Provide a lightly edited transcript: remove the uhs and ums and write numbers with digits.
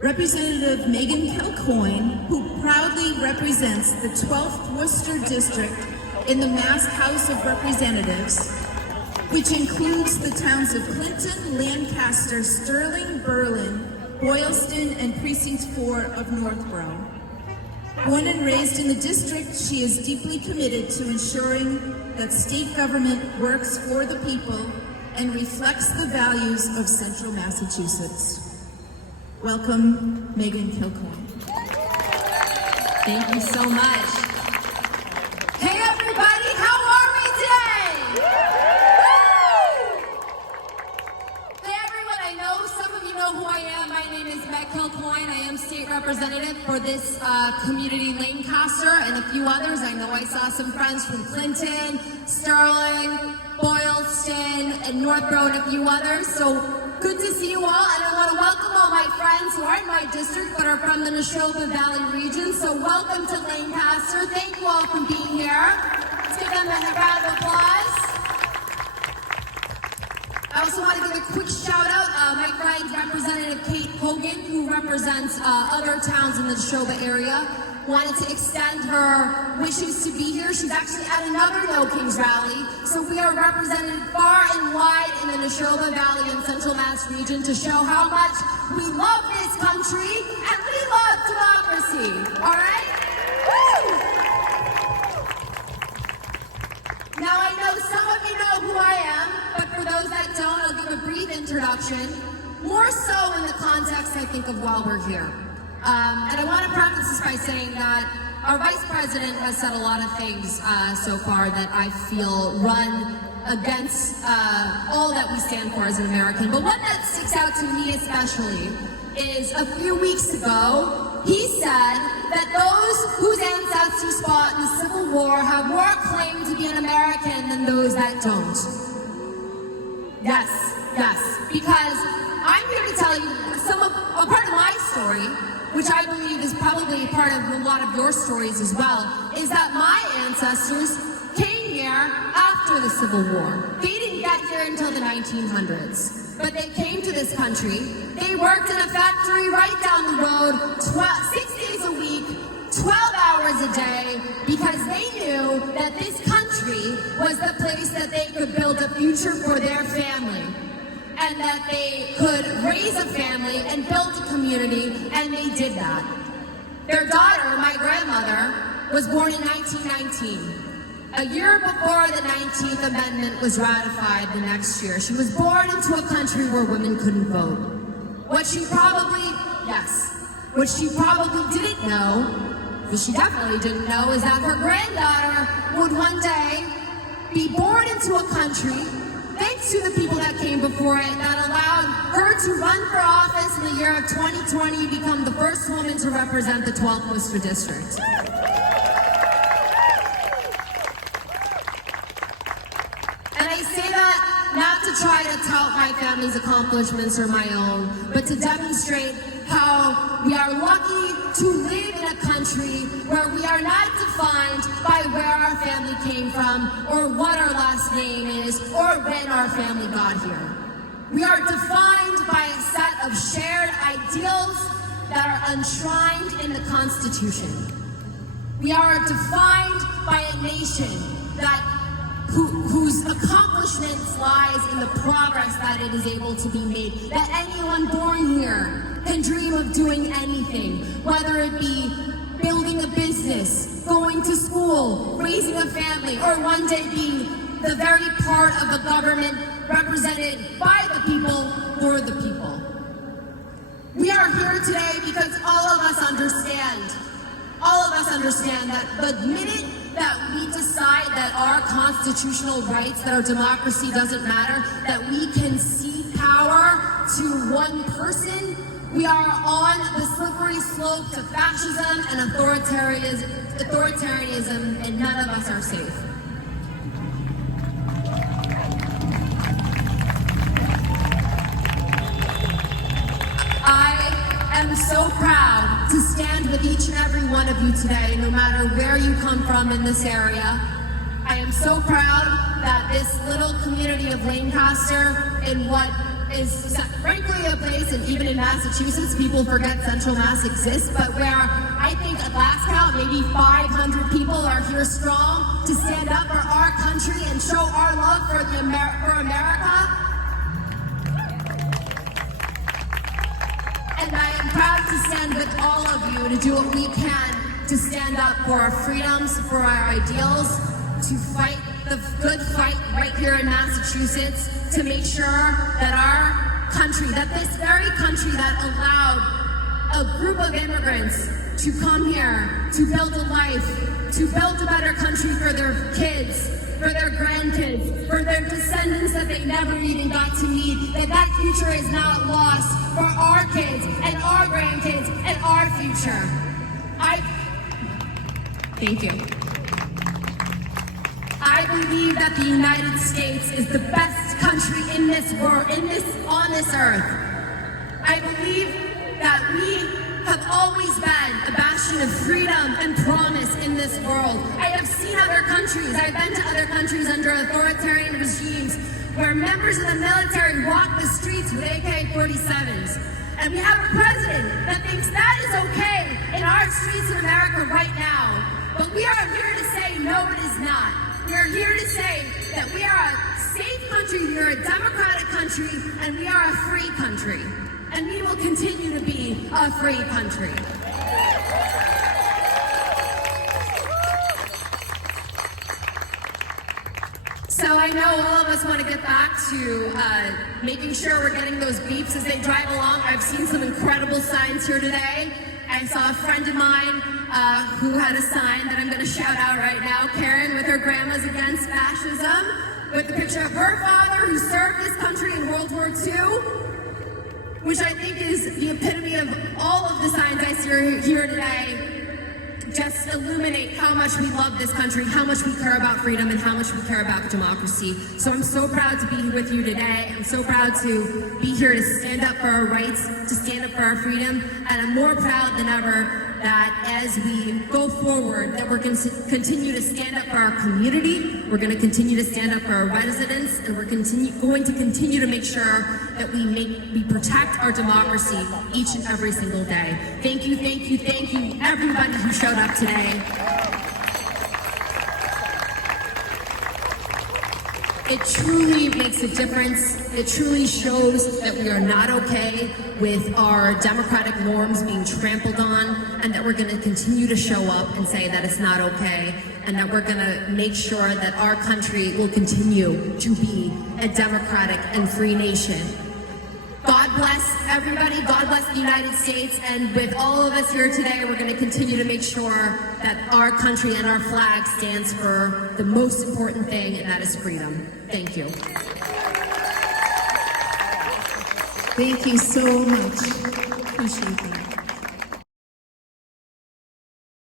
Representative Meghan Kilcoyne, who proudly represents the 12th Worcester District in the Mass House of Representatives, which includes the towns of Clinton, Lancaster, Sterling, Berlin, Boylston, and Precinct 4 of Northborough. Born and raised in the district, she is deeply committed to ensuring that state government works for the people and reflects the values of Central Massachusetts. Welcome, Meghan Kilcoyne. Thank you so much. Hey everybody, how are we today? Hey everyone, I know some of you know who I am. My name is Meghan Kilcoyne. I am state representative for this community, Lancaster, and a few others. I know I saw some friends from Clinton, Sterling, Boylston, and Northborough, and a few others. So good to see you all, and I want to welcome all my friends who aren't in my district but are from the Neshoba Valley region. So welcome to Lancaster. Thank you all for being here. Let's give them a round of applause. I also want to give a quick shout out, my friend Representative Kate Hogan, who represents other towns in the Neshoba area, wanted to extend her wishes to be here. She's actually at another No Kings rally, so we are represented far and wide in the Neshoba Valley and Central Mass region to show how much we love this country and we love democracy, all right? Woo! Now I know some of you know who I am, but for those that don't, I'll give a brief introduction, more so in the context, I think, of while we're here. And I want to preface this by saying that our Vice President has said a lot of things so far that I feel run against all that we stand for as an American. But one that sticks out to me especially is a few weeks ago, he said that those whose ancestors fought in the Civil War have more claim to be an American than those that don't. Yes, because I'm here to tell you a part of my story, which I believe is probably part of a lot of your stories as well, is that my ancestors came here after the Civil War. They didn't get here until the 1900s, but they came to this country. They worked in a factory right down the road, 6 days a week, 12 hours a day, because they knew that this country was the place that they could build a future for their family, and that they could raise a family and build a community, and they did that. Their daughter, my grandmother, was born in 1919, a year before the 19th Amendment was ratified the next year. She was born into a country where women couldn't vote. What she probably didn't know, because she definitely didn't know, is that her granddaughter would one day be born into a country, thanks to the people that came before it, that allowed her to run for office in the year of 2020, become the first woman to represent the 12th Worcester District. And I say that not to try to tout my family's accomplishments or my own, but to demonstrate how we are lucky to live in a country where we are not defined by where our family came from, or what our last name is, or when our family got here. We are defined by a set of shared ideals that are enshrined in the Constitution. We are defined by a nation whose accomplishments lies in the progress that it is able to be made, that anyone born here can dream of doing anything, whether it be building a business, going to school, raising a family, or one day being the very part of a government represented by the people for the people. We are here today because all of us understand that the minute that we decide that our constitutional rights, that our democracy doesn't matter, that we can cede power to one person, we are on the slippery slope to fascism and authoritarianism, and none of us are safe. I am so proud to stand with each and every one of you today, no matter where you come from in this area. I am so proud that this little community of Lancaster, in what is frankly a place, and even in Massachusetts, people forget Central Mass exists, but where I think at last count, maybe 500 people are here strong to stand up for our country and show our love for America. And I am proud to stand with all of you to do what we can to stand up for our freedoms, for our ideals, to fight the good fight right here in Massachusetts, to make sure that our country, that this very country that allowed a group of immigrants to come here, to build a life, to build a better country for their kids, for their grandkids, for their descendants that they never even got to meet, that future is not lost for our kids and our grandkids and our future. Thank you. I believe that the United States is the best country in this world, on this earth. I believe that we have always been a bastion of freedom and promise in this world. I have seen other countries, I've been to other countries under authoritarian regimes where members of the military walk the streets with AK-47s. And we have a president that thinks that is okay in our streets in America right now. But we are here to say, no, it is not. We are here to say that we are a safe country, we are a democratic country, and we are a free country. And we will continue to be a free country. So I know all of us want to get back to making sure we're getting those beeps as they drive along. I've seen some incredible signs here today. I saw a friend of mine who had a sign that I'm going to shout out right now, Karen, with her Grandma's Against Fascism, with a picture of her father who served this country in World War II, which I think is the epitome of all of the signs I see here today. Just illuminate how much we love this country, how much we care about freedom, and how much we care about democracy. So I'm so proud to be with you today. I'm so proud to be here to stand up for our rights, to stand up for our freedom, and I'm more proud than ever that as we go forward, that we're going to continue to stand up for our community, we're going to continue to stand up for our residents, and we're going to continue to make sure that we protect our democracy each and every single day. Thank you, thank you, thank you, everybody who showed up today. It truly makes a difference. It truly shows that we are not okay with our democratic norms being trampled on, and that we're going to continue to show up and say that it's not okay, and that we're going to make sure that our country will continue to be a democratic and free nation. God bless everybody, God bless the United States, and with all of us here today, we're going to continue to make sure that our country and our flag stands for the most important thing, and that is freedom. Thank you. Thank you so much. Appreciate that.